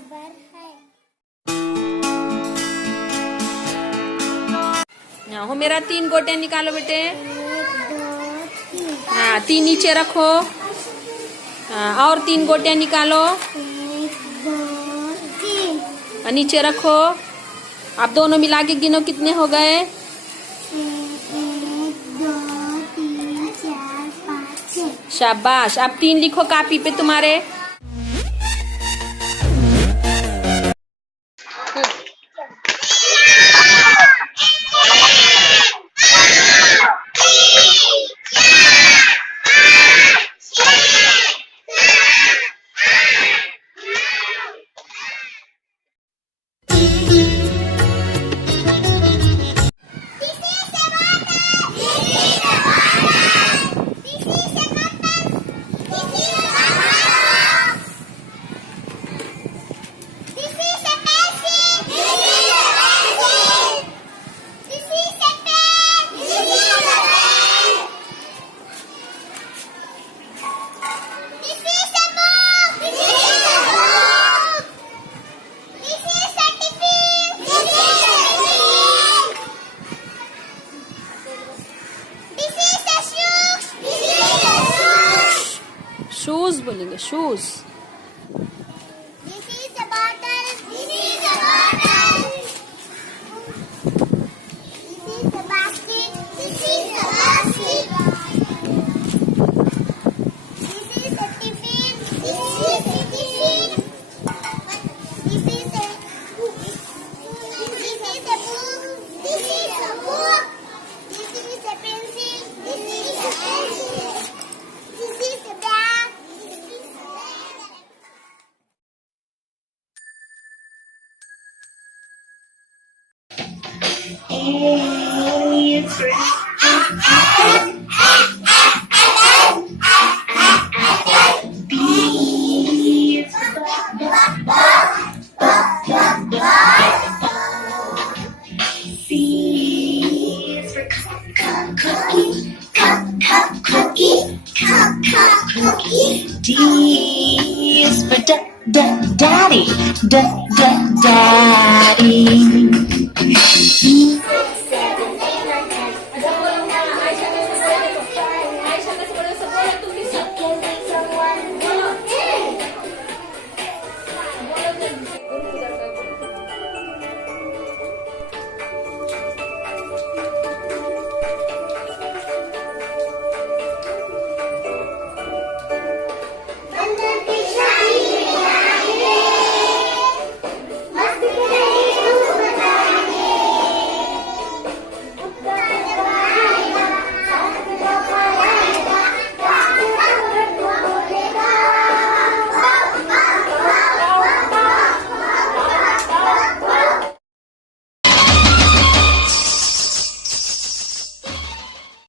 बराबर है। हो मेरा 3 गोटे निकालो बेटे। 1 2 3 हाँ 3 नीचे रखो। हाँ और 3 गोटे निकालो। 1 2 3 और नीचे रखो। आप दोनों मिला के गिनो कितने हो गए। 1 2 3 4 5 6। शाबाश। आप 3 लिखो कापी पे तुम्हारे। शूज बोलेंगे shoes. This is a bottle. This is a bottle. This is a basket. This is a basket. This is a tiffin. This is a tiffin. This is a book. This is a book. This is a book. This is a pencil. This is a pencil. This is a bag. This is a bag. D is for daddy, daddy.